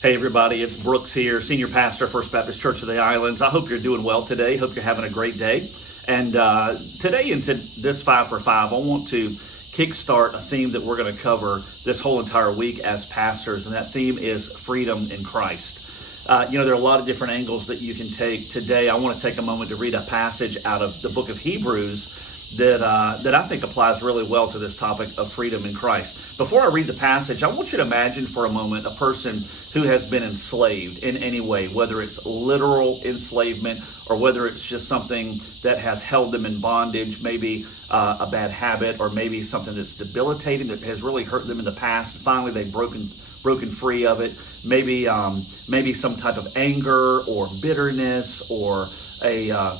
Hey everybody, it's Brooks here, Senior Pastor, First Baptist Church of the Islands. I hope you're doing well today. Hope you're having a great day. And today into this 5 for 5, I want to kickstart a theme that we're going to cover this whole entire week as pastors, and that theme is freedom in Christ. There are a lot of different angles that you can take. Today, I want to take a moment to read a passage out of the book of Hebrews that I think applies really well to this topic of freedom in Christ. Before I read the passage, I want you to imagine for a moment a person who has been enslaved in any way, whether it's literal enslavement or whether it's just something that has held them in bondage, maybe a bad habit, or maybe something that's debilitating that has really hurt them in the past. Finally, they've broken free of it. Maybe some type of anger or bitterness or an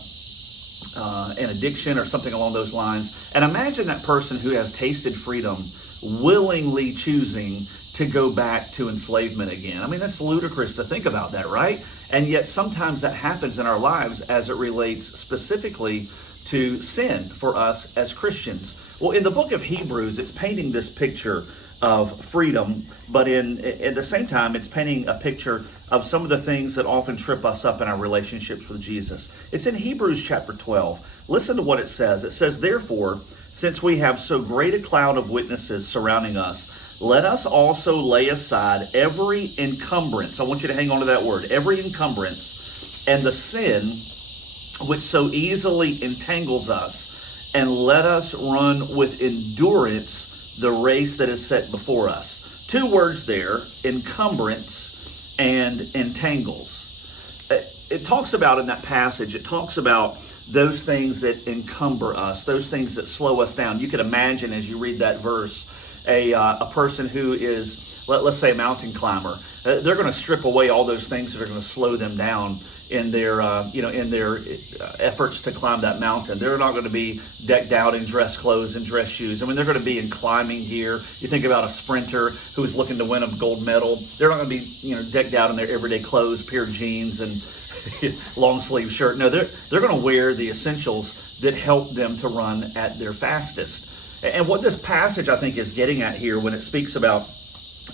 addiction or something along those lines. And imagine that person who has tasted freedom willingly choosing to go back to enslavement again. I mean, that's ludicrous to think about that, right? And yet sometimes that happens in our lives as it relates specifically to sin for us as Christians. Well, in the book of Hebrews, it's painting this picture of freedom, but at the same time, it's painting a picture of some of the things that often trip us up in our relationships with Jesus. It's in Hebrews chapter 12. Listen to what it says. It says, "Therefore, since we have so great a cloud of witnesses surrounding us, let us also lay aside every encumbrance." I want you to hang on to that word, every encumbrance, "and the sin which so easily entangles us, and let us run with endurance the race that is set before us." Two words there, encumbrance and entangles. It talks about in that passage, it talks about those things that encumber us, those things that slow us down. You could imagine as you read that verse, a person who is, let's say, a mountain climber. They're going to strip away all those things that are going to slow them down in their efforts to climb that mountain. They're not going to be decked out in dress clothes and dress shoes. I mean, they're going to be in climbing gear. You think about a sprinter who is looking to win a gold medal. They're not going to be, decked out in their everyday clothes, pair of jeans and long sleeve shirt. No, they're going to wear the essentials that help them to run at their fastest. And what this passage, I think, is getting at here when it speaks about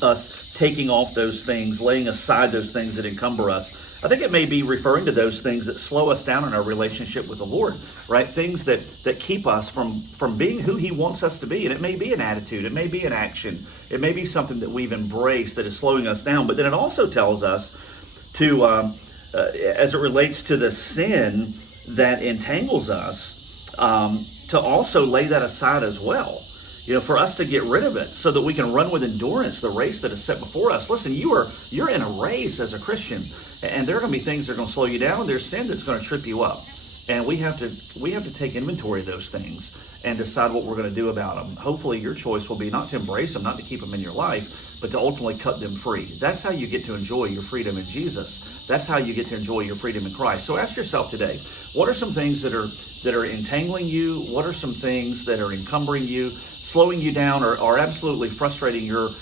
us taking off those things, laying aside those things that encumber us, I think it may be referring to those things that slow us down in our relationship with the Lord, right? Things that keep us from being who He wants us to be. And it may be an attitude, it may be an action, it may be something that we've embraced that is slowing us down. But then it also tells us to, as it relates to the sin that entangles us, to also lay that aside as well. For us to get rid of it so that we can run with endurance the race that is set before us. Listen, you're in a race as a Christian, and there are going to be things that are going to slow you down. There's sin that's going to trip you up, and we have to take inventory of those things and decide what we're going to do about them. Hopefully, your choice will be not to embrace them, not to keep them in your life, but to ultimately cut them free. That's how you get to enjoy your freedom in Jesus. That's how you get to enjoy your freedom in Christ. So ask yourself today, what are some things that are entangling you? What are some things that are encumbering you, slowing you down, or absolutely frustrating your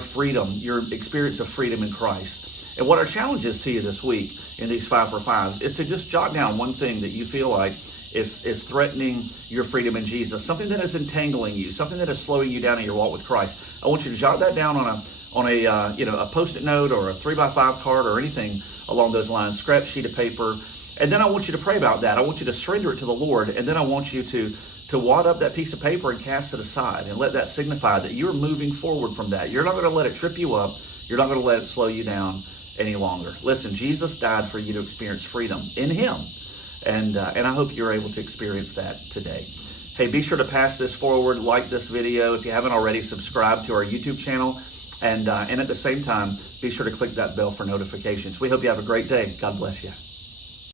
freedom, your experience of freedom in Christ? And what our challenge is to you this week in these 5 for 5s is to just jot down one thing that you feel like is threatening your freedom in Jesus, something that is entangling you, something that is slowing you down in your walk with Christ. I want you to jot that down on a Post-it note or a 3x5 card or anything along those lines, scrap sheet of paper. And then I want you to pray about that. I want you to surrender it to the Lord, and then I want you to wad up that piece of paper and cast it aside and let that signify that you're moving forward from that. You're not going to let it trip you up. You're not going to let it slow you down any longer. Listen, Jesus died for you to experience freedom in Him, and I hope you're able to experience that today. Hey, be sure to pass this forward, like this video. If you haven't already, subscribe to our YouTube channel, and at the same time, be sure to click that bell for notifications. We hope you have a great day. God bless you.